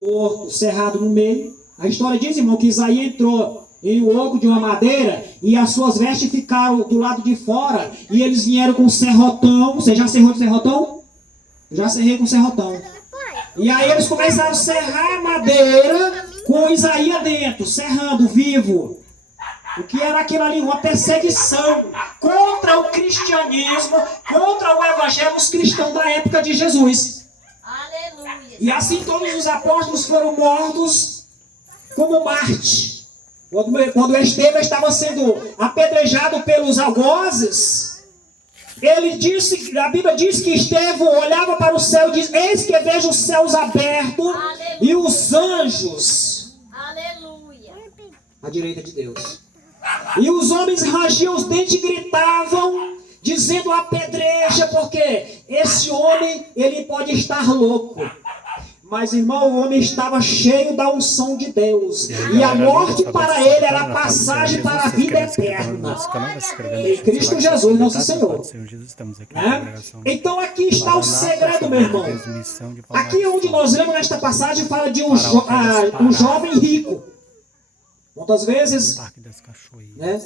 porco cerrado no meio. A história diz, irmão, que Isaías entrou em um oco de uma madeira e as suas vestes ficaram do lado de fora e eles vieram com serrotão. Você já serrou com serrotão? Já serrei com serrotão. E aí eles começaram a serrar a madeira com Isaías dentro, serrando, vivo. O que era aquilo ali? Uma perseguição contra o cristianismo, contra o evangelho dos cristãos da época de Jesus. Aleluia. E assim todos os apóstolos foram mortos como Marte. Quando Estevão estava sendo apedrejado pelos algozes, ele disse, a Bíblia diz que Estevão olhava para o céu e diz: eis que vejo os céus abertos. Aleluia. E os anjos, aleluia, à direita de Deus. E os homens rangiam os dentes e gritavam, dizendo: apedreja, porque esse homem, ele pode estar louco. Mas, irmão, o homem estava cheio da unção de Deus. E a morte para ele era a passagem para a vida eterna. Em Cristo Jesus, nosso Senhor. Então aqui está o segredo, meu irmão. Aqui onde nós lemos nesta passagem, fala de um jovem rico. Muitas vezes, né,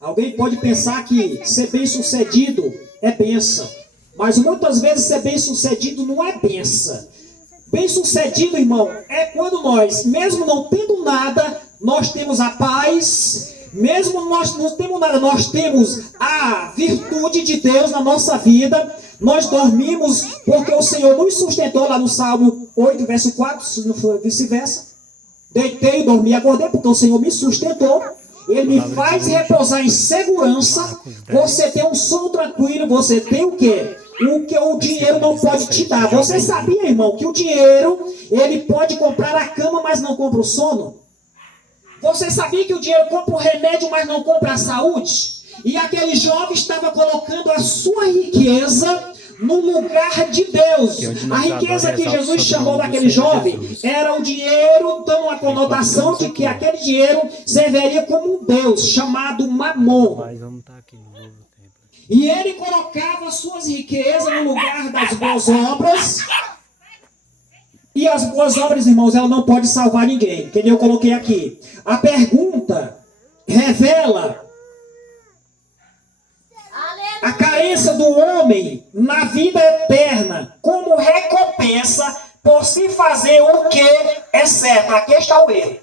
alguém pode pensar que ser bem sucedido é bênção. Mas muitas vezes ser bem sucedido não é bênção. Bem-sucedido, irmão, é quando nós, mesmo não tendo nada, nós temos a paz, mesmo nós não temos nada, nós temos a virtude de Deus na nossa vida, nós dormimos porque o Senhor nos sustentou, lá no Salmo 8, verso 4, se não for vice-versa. Deitei, dormi, acordei, porque o Senhor me sustentou. Ele me faz repousar em segurança. Você tem um sono tranquilo, você tem o quê? O que o dinheiro não pode te dar. Você sabia, irmão, que o dinheiro, ele pode comprar a cama, mas não compra o sono? Você sabia que o dinheiro compra o remédio, mas não compra a saúde? E aquele jovem estava colocando a sua riqueza no lugar de Deus. A riqueza que Jesus chamou daquele jovem era o dinheiro, dando uma conotação de que aquele dinheiro serviria como um Deus, chamado Mamon. E ele colocava suas riquezas no lugar das boas obras. E as boas obras, irmãos, ela não pode salvar ninguém. Que nem eu coloquei aqui. A pergunta revela a carência do homem na vida eterna como recompensa por se fazer o que é certo. Aqui está o erro.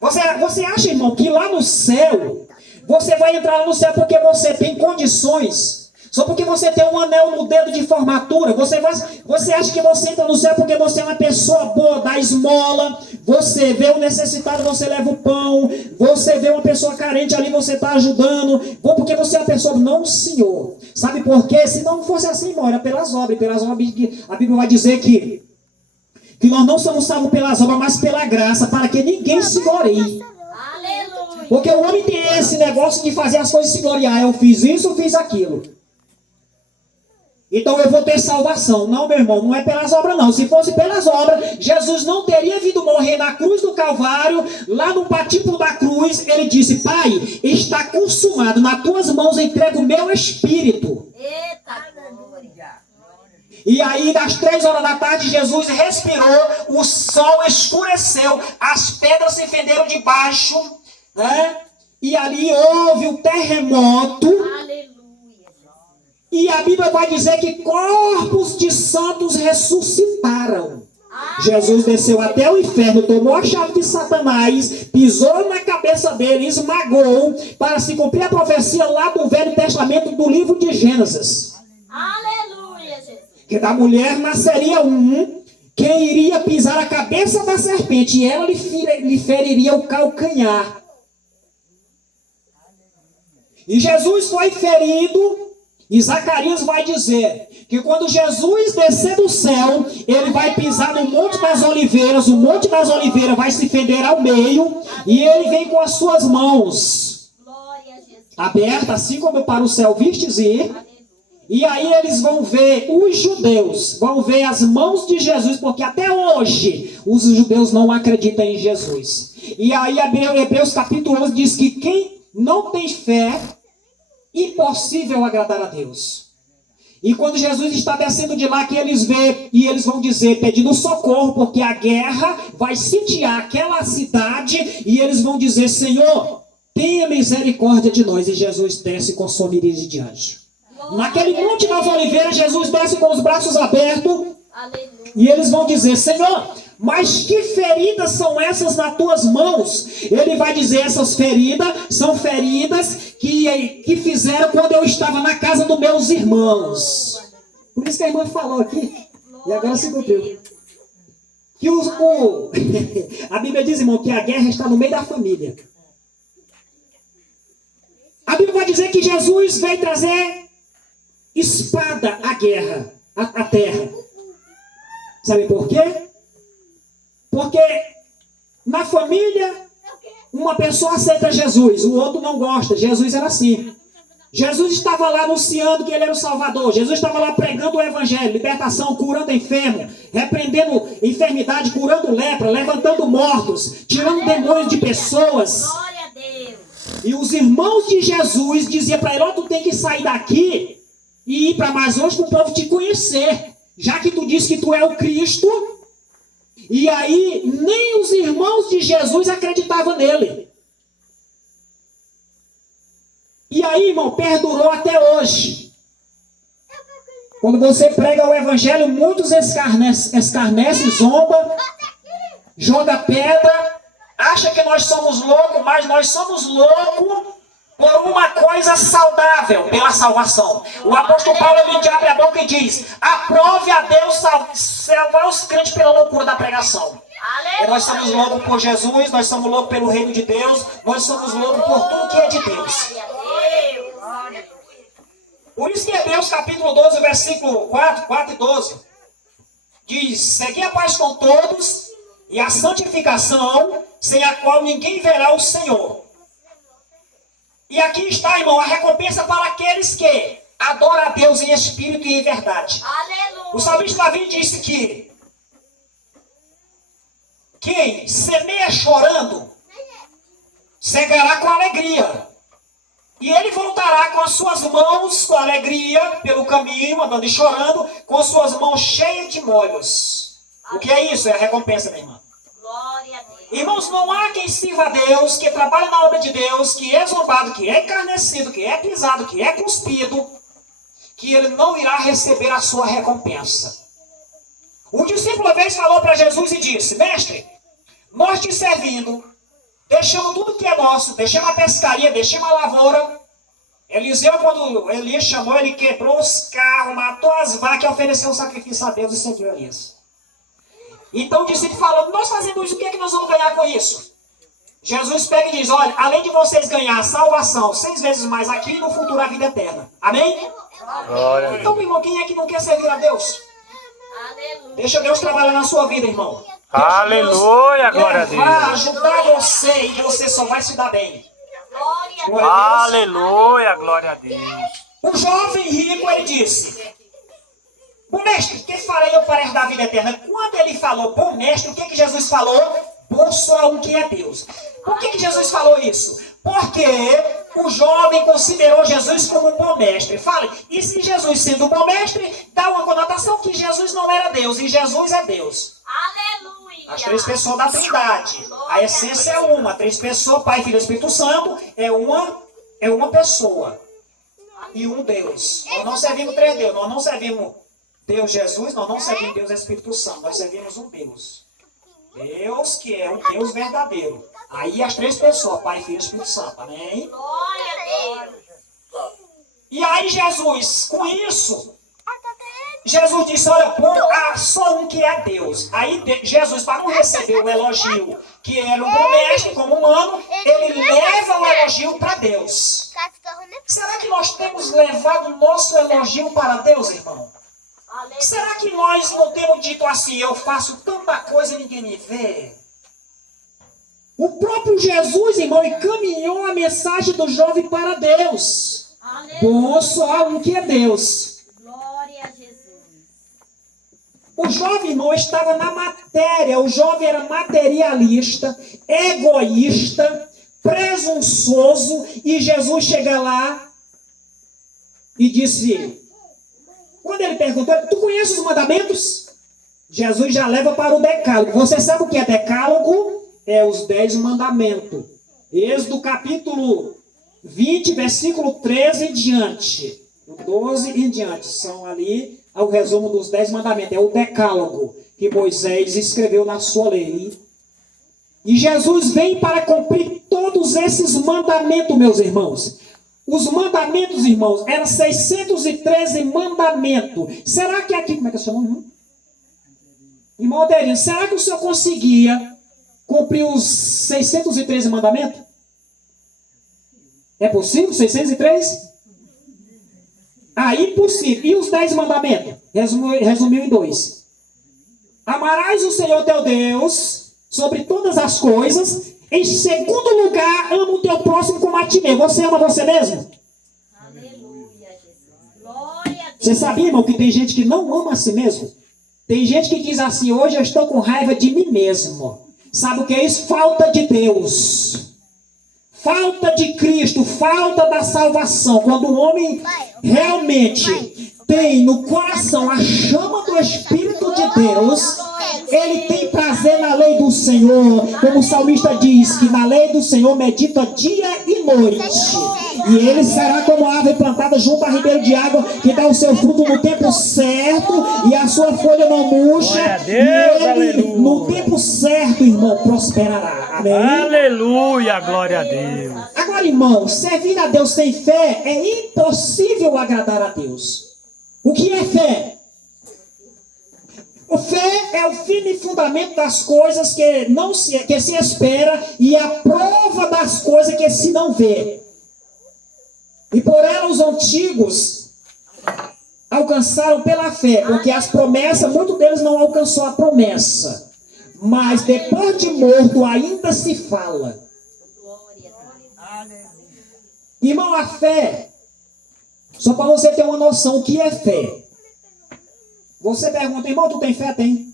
Você acha, irmão, que lá no céu você vai entrar no céu porque você tem condições? Só porque você tem um anel no dedo de formatura? Você acha que você entra no céu porque você é uma pessoa boa, dá esmola? Você vê o necessitado, você leva o pão. Você vê uma pessoa carente ali, você está ajudando. Ou porque você é uma pessoa... Não, Senhor. Sabe por quê? Se não fosse assim, irmão, era pelas obras. Pelas obras a Bíblia vai dizer que nós não somos salvos pelas obras, mas pela graça, para que ninguém se glorie. Porque o homem tem esse negócio de fazer as coisas se gloriar. Eu fiz isso, eu fiz aquilo. Então eu vou ter salvação. Não, meu irmão, não é pelas obras não. Se fosse pelas obras, Jesus não teria vindo morrer na cruz do Calvário. Lá no patíbulo da cruz, ele disse: Pai, está consumado. Nas tuas mãos entrego o meu espírito. Eita, glória. E aí, das 3 horas da tarde, Jesus respirou, o sol escureceu, as pedras se fenderam debaixo, né? E ali houve um terremoto. E a Bíblia vai dizer que corpos de santos ressuscitaram. Jesus desceu até o inferno, tomou a chave de Satanás, pisou na cabeça dele, esmagou, para se cumprir a profecia lá do Velho Testamento, do livro de Gênesis. Aleluia, Jesus. Que da mulher nasceria um que iria pisar a cabeça da serpente, e ela lhe feriria o calcanhar. E Jesus foi ferido. E Zacarias vai dizer que quando Jesus descer do céu, ele vai pisar no Monte das Oliveiras, o Monte das Oliveiras vai se fender ao meio, e ele vem com as suas mãos abertas, assim como para o céu vistes ir, e aí eles vão ver, os judeus vão ver as mãos de Jesus, porque até hoje os judeus não acreditam em Jesus. E aí Hebreus capítulo 11 diz que quem não tem fé, impossível agradar a Deus. E quando Jesus está descendo de lá, que eles vê e eles vão dizer, pedindo socorro, porque a guerra vai sitiar aquela cidade, e eles vão dizer, Senhor, tenha misericórdia de nós. E Jesus desce com sua miríade de anjo. Naquele monte das oliveiras, Jesus desce com os braços abertos, Aleluia. e eles vão dizer, Senhor, mas que feridas são essas nas tuas mãos? Ele vai dizer, essas feridas são feridas que fizeram quando eu estava na casa dos meus irmãos. Por isso que a irmã falou aqui, e agora se cumpriu. Que a Bíblia diz, irmão, que a guerra está no meio da família. A Bíblia vai dizer que Jesus veio trazer espada à guerra, à terra. Sabe por quê? Porque na família, uma pessoa aceita Jesus, o outro não gosta. Jesus era assim. Jesus estava lá anunciando que ele era o Salvador. Jesus estava lá pregando o Evangelho, libertação, curando enfermo, repreendendo enfermidade, curando lepra, levantando mortos, tirando demônios de pessoas. Glória a Deus. E os irmãos de Jesus diziam para ele, ó, tu tem que sair daqui e ir para mais longe para o povo te conhecer. Já que tu diz que tu é o Cristo. E aí, nem os irmãos de Jesus acreditavam nele. E aí, irmão, perdurou até hoje. Quando você prega o Evangelho, muitos escarnecem, zomba, joga pedra, acha que nós somos loucos, mas nós somos loucos por uma coisa saudável, pela salvação. O apóstolo Paulo, ele abre a boca e diz, aprove a Deus salvar os crentes pela loucura da pregação. Aleluia. Nós somos loucos por Jesus, nós somos loucos pelo reino de Deus, nós somos loucos por tudo que é de Deus. Glória a Deus. Por isso que Hebreus capítulo 12, versículo 4 e 12, diz, segui a paz com todos e a santificação, sem a qual ninguém verá o Senhor. E aqui está, irmão, a recompensa para aqueles que adoram a Deus em espírito e em verdade. Aleluia. O salmista Davi disse que quem semeia chorando, cegará com alegria. E ele voltará com as suas mãos com alegria pelo caminho, andando e chorando, com as suas mãos cheias de molhos. O que é isso? É a recompensa, minha irmã. Glória a Deus. Irmãos, não há quem sirva a Deus, que trabalhe na obra de Deus, que é zombado, que é encarnecido, que é pisado, que é cuspido, que ele não irá receber a sua recompensa. O discípulo uma vez falou para Jesus e disse, mestre, nós te servindo, deixamos tudo que é nosso, deixamos a pescaria, deixamos a lavoura. Eliseu, quando Elias chamou, ele quebrou os carros, matou as vacas e ofereceu um sacrifício a Deus e serviu Elias. Então o discípulo falou, nós fazendo isso, o que é que nós vamos ganhar com isso? Jesus pega e diz, olha, além de vocês ganhar a salvação 6 vezes mais aqui, no futuro a vida eterna. Amém? Glória a Então, Deus. irmão, quem é que não quer servir a Deus? Aleluia. Deixa Deus trabalhar na sua vida, irmão. Aleluia, glória a Deus. Vai ajudar você e você só vai se dar bem. Glória a Deus. Glória a Deus. Aleluia, glória a Deus. O jovem rico, ele disse, bom mestre, que farei eu para herdar a vida eterna? Quando ele falou, bom mestre, o que Jesus falou? Bom só o que é Deus. Por que Jesus falou isso? Porque o jovem considerou Jesus como um bom mestre. Fale, e se Jesus sendo um bom mestre, dá uma conotação que Jesus não era Deus, e Jesus é Deus. Aleluia. As 3 pessoas da Trindade. A essência é uma. 3 pessoas, Pai, Filho e Espírito Santo, é uma pessoa. E um Deus. Nós não servimos 3 deuses. Nós não servimos Deus Jesus, nós não servimos Deus Espírito Santo. Nós servimos um Deus. Deus que é um Deus verdadeiro. Aí as 3 pessoas, Pai, Filho e Espírito Santo. Amém? Glória a Deus. E aí Jesus, com isso, Jesus disse, olha, bom, há só um que é Deus. Aí Jesus, para não receber o elogio que era um bom mestre, como humano, ele leva o elogio para Deus. Será que nós temos levado o nosso elogio para Deus, irmão? Aleluia. Será que nós não temos dito assim, eu faço tanta coisa e ninguém me vê? O próprio Jesus, irmão, encaminhou a mensagem do jovem para Deus. Aleluia. Bom só um que é Deus. Glória a Jesus. O jovem, irmão, estava na matéria. O jovem era materialista, egoísta, presunçoso. E Jesus chega lá e disse, Quando ele perguntou, tu conhece os mandamentos? Jesus já leva para o decálogo. Você sabe o que é decálogo? É os 10 mandamentos. Êxodo capítulo 20, versículo 13 em diante. O 12 em diante. São ali o resumo dos 10 mandamentos. É o decálogo que Moisés escreveu na sua lei. E Jesus vem para cumprir todos esses mandamentos, meus irmãos. Os mandamentos, irmãos, eram 613 mandamentos. Será que aqui, como é que é o seu nome, irmão? Irmão Adelino, será que o senhor conseguia cumprir os 613 mandamentos? É possível? 603? Ah, impossível. E os 10 mandamentos? Resumiu em 2. Amarás o Senhor teu Deus sobre todas as coisas. Em segundo lugar, ama o teu próximo como a ti mesmo. Você ama você mesmo? Aleluia, Jesus. Glória a Deus. Você sabia, irmão, que tem gente que não ama a si mesmo? Tem gente que diz assim, hoje eu estou com raiva de mim mesmo. Sabe o que é isso? Falta de Deus. Falta de Cristo, falta da salvação. Quando o homem realmente tem no coração a chama do Espírito de Deus, ele tem prazer na lei do Senhor. Como o salmista diz, que na lei do Senhor medita dia e noite. E ele será como árvore plantada junto a ribeiro de água, que dá o seu fruto no tempo certo, e a sua folha não murcha. Glória a Deus, E ele, aleluia. no tempo certo, irmão, prosperará. Amém? Aleluia, glória a Deus. Agora, irmão, servir a Deus sem fé é impossível agradar a Deus. O que é fé? O fé é o firme fundamento das coisas que se espera e a prova das coisas que se não vê. E por ela os antigos alcançaram pela fé, porque as promessas, muitos deles não alcançou a promessa. Mas depois de morto ainda se fala. Glória a Deus. Irmão, a fé, só para você ter uma noção, o que é fé? Você pergunta, irmão, tu tem fé? Tem.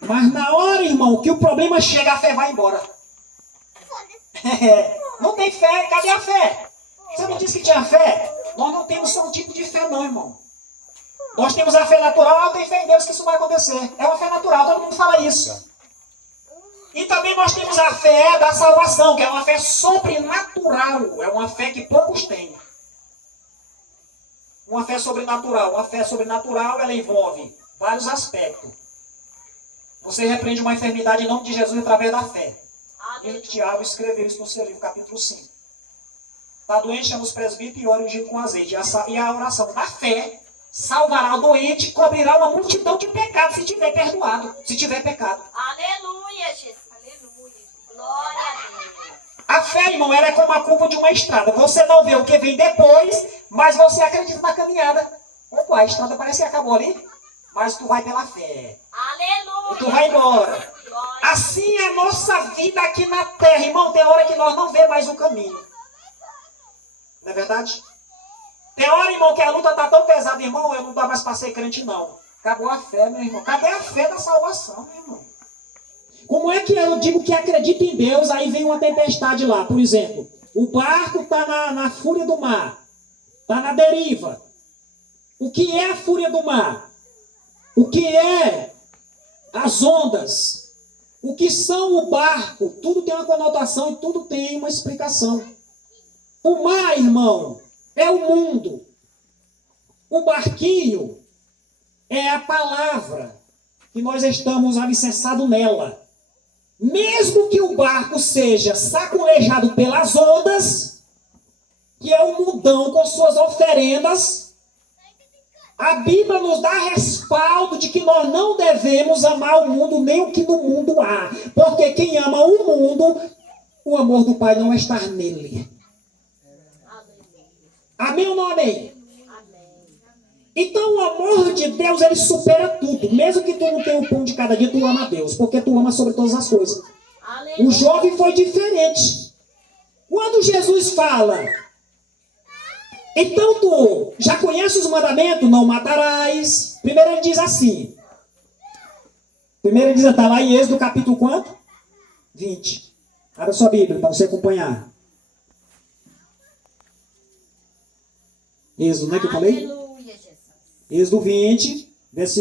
Mas na hora, irmão, que o problema chega, a fé vai embora. Não tem fé, cadê a fé? Você me disse que tinha fé? Nós não temos só um tipo de fé não, irmão. Nós temos a fé natural, eu tenho fé em Deus que isso vai acontecer. É uma fé natural, todo mundo fala isso. E também nós temos a fé da salvação, que é uma fé sobrenatural. É uma fé que poucos têm. Uma fé sobrenatural. Uma fé sobrenatural, ela envolve vários aspectos. Você repreende uma enfermidade em nome de Jesus através da fé. E Tiago escreveu isso no seu livro, capítulo 5. Está doente, chama os presbíteros e ora ungido com azeite. E a oração da fé salvará o doente e cobrirá uma multidão de pecados se tiver perdoado, se tiver pecado. Aleluia, Jesus. Aleluia. Glória a Deus. A fé, irmão, ela é como a curva de uma estrada. Você não vê o que vem depois, mas você acredita na caminhada. Opa, a estrada parece que acabou ali, mas tu vai pela fé. Aleluia. E tu vai embora. Glória. Assim é a nossa vida aqui na terra, irmão. Tem hora que nós não vemos mais o caminho. Não é verdade? Tem hora, irmão, que a luta está tão pesada, irmão, eu não dá mais para ser crente, não. Acabou a fé, meu irmão. Cadê a fé da salvação, meu irmão? Como é que eu digo que acredito em Deus, aí vem uma tempestade lá, por exemplo. O barco está na fúria do mar. Está na deriva. O que é a fúria do mar? O que é as ondas? O que são o barco? Tudo tem uma conotação e tudo tem uma explicação. O mar, irmão, é o mundo. O barquinho é a palavra que nós estamos alicerçados nela. Mesmo que o barco seja sacolejado pelas ondas, que é o mundão com suas oferendas, a Bíblia nos dá respaldo de que nós não devemos amar o mundo nem o que no mundo há. Porque quem ama o mundo, o amor do Pai não está nele. Amém ou não amém? Amém. Então o amor de Deus, ele supera tudo. Mesmo que tu não tenha o pão de cada dia, tu ama a Deus. Porque tu ama sobre todas as coisas. Aleluia. O jovem foi diferente. Quando Jesus fala, então tu já conhece os mandamentos? Não matarás. Primeiro ele diz assim. Primeiro ele diz, está lá em Êxodo capítulo quanto? 20. Abra sua Bíblia para você acompanhar. Êxodo, não é que eu falei? Aleluia, Jesus. Êxodo 20, versículo